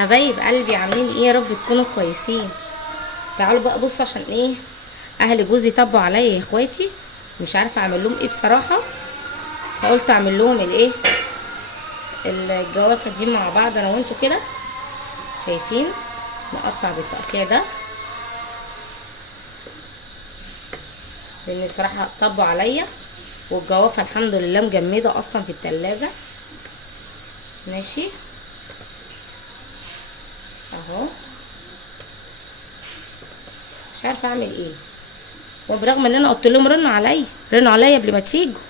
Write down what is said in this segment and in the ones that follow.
حبايب قلبي عاملين ايه؟ يا رب تكونوا كويسين. تعالوا بقى بصوا عشان ايه اهل جوزي طبوا عليا يا اخواتي، مش عارفه اعمل لهم ايه بصراحه. فقلت اعمل لهم الايه الجوافه دي مع بعض انا وانتوا كده. شايفين؟ نقطع بالتقطيع ده لان بصراحه طبوا عليا، والجوافه الحمد لله مجمده اصلا في التلاجة. ماشي اهو. مش عارفه اعمل ايه، وبرغم ان انا قلت لهم رنوا عليا قبل ما تيجوا.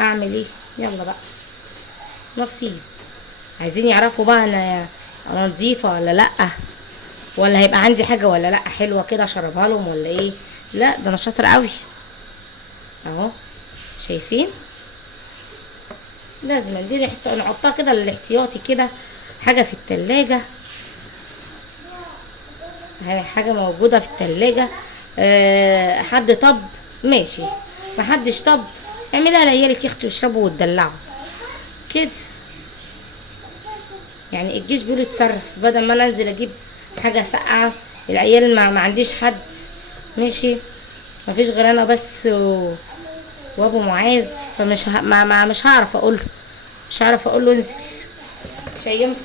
اعمل ايه؟ يلا بقى نصيب. عايزين يعرفوا بقى انا نضيفه ولا لا، ولا هيبقى عندي حاجه ولا لا حلوه كده اشربها لهم ولا ايه. لا ده انا شاطره قوي اهو. شايفين؟ لازم دي نحطها كده للاحتياطي كده، حاجه في التلاجة. هي حاجه موجوده في التلاجة. حد طب ماشي، محدش طب اعملها لعيالك يا اختي واشربوا وتدلعوا كده. يعني الجيش بيقول اتصرف بدل ما انا انزل اجيب حاجه ساقعه. العيال ما عنديش حد، ماشي، ما فيش غير انا بس وابو معاذ. فمش مش هعرف اقول له، مش هعرف اقول له انزل، مش هينفع.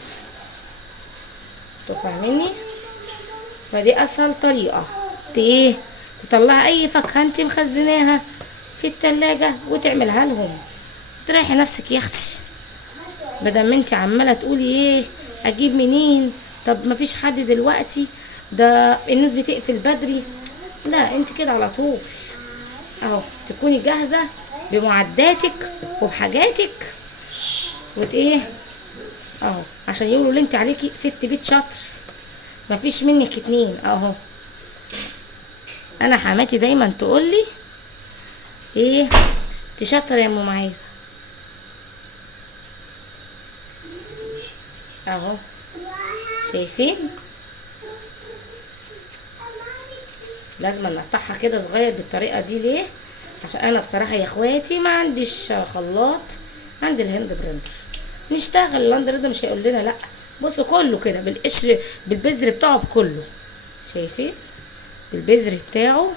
انتوا فاهميني؟ فدي اسهل طريقه ايه تطلعي اي فاكهه انت مخزناها في التلاجة وتعملها لهم، تريحي نفسك يا اختي. بدل ما انت عماله تقولي ايه اجيب منين، طب ما فيش حد دلوقتي، ده الناس بتقفل بدري. لا انت كده على طول اهو تكوني جاهزه بمعداتك وبحاجاتك ايه اهو، عشان يقولوا اللي انت عليكي ست بيت شاطر، مفيش منك اتنين اهو. انا حماتي دايما تقولي ايه تشطر يا ام معاذ اهو. شايفين؟ لازم نقطعها كده صغير بالطريقه دي. ليه؟ عشان انا بصراحه يا اخواتي ما عنديش خلاط، عندي الهاند برندر. نشتغل الهاند برندر مش هيقول لنا لا. بصوا كله كده بالقشر بالبذر بتاعه بكله. شايفين؟ بالبذر بتاعه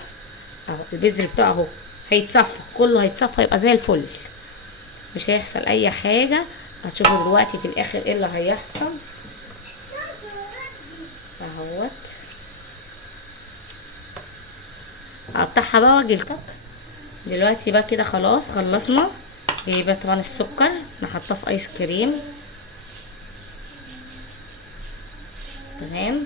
اهو، البذر بتاعه اهو هيتصفى كله، هيتصفى يبقى زي الفل، مش هيحصل اي حاجه. هتشوفوا دلوقتي في الاخر ايه اللي هيحصل اهوت. اقطعها بقى واجيلتك دلوقتي بقى كده. خلاص خلصنا. جايبه طبعا السكر نحطها في ايس كريم. تمام.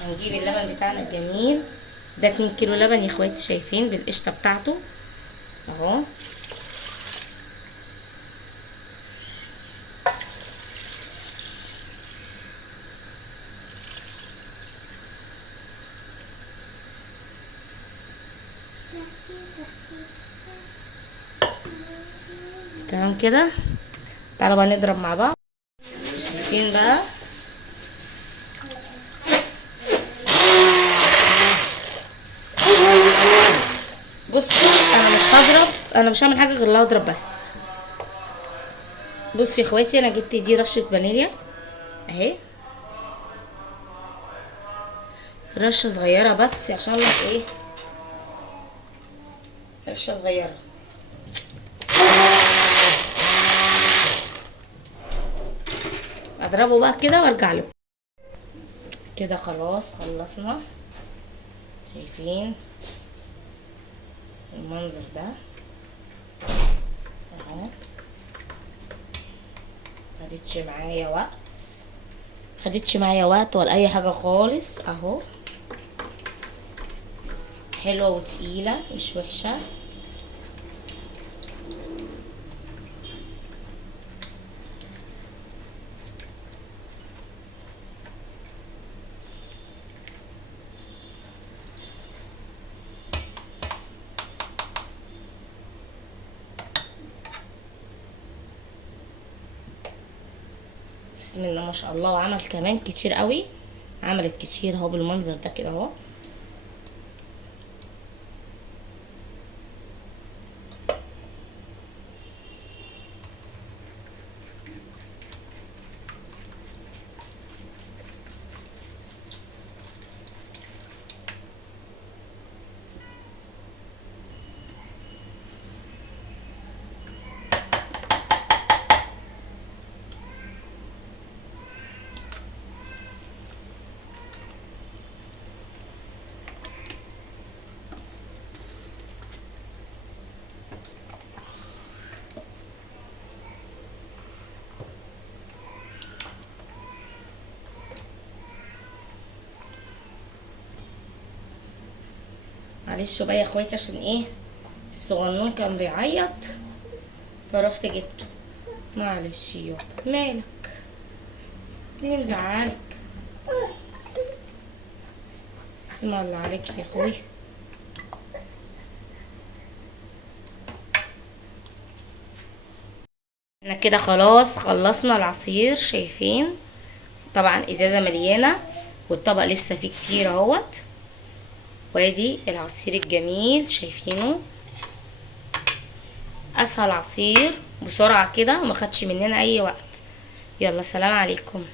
هنجيب اللبن بتاعنا الجميل ده 2 كيلو لبن يا اخواتي، شايفين بالقشطه بتاعته اهو. تمام كده. تعالوا بقى نضرب مع بعض. شايفين بقى؟ بصوا انا مش هضرب، انا مش هعمل حاجه غير لا اضرب بس. بصوا يا اخواتي انا جبت دي رشه فانيليا اهي، رشه صغيره بس عشان ايه، رشه صغيره. اضربه بقى كده وارجع له. كده خلاص خلصنا. شايفين المنظر ده اهو؟ خدتش معايا وقت ولا اي حاجه خالص اهو. حلوه وتقيله مش وحشه. بسم الله ما شاء الله. وعمل كمان كتير قوي، عملت كتير اهو بالمنظر ده كده اهو. معلش بقى يا اخواتي، عشان ايه الصغنون كان بيعيط فروحت جبته. معلش يابا، مالك؟ ليه مزعلك؟ اسم الله عليك يا اخوي. احنا كده خلاص خلصنا العصير، شايفين طبعا ازازة مليانة والطبق لسه فيه كتير اهوت. وادي العصير الجميل شايفينه، اسهل عصير بسرعة كده وما خدش مننا اي وقت. يلا سلام عليكم.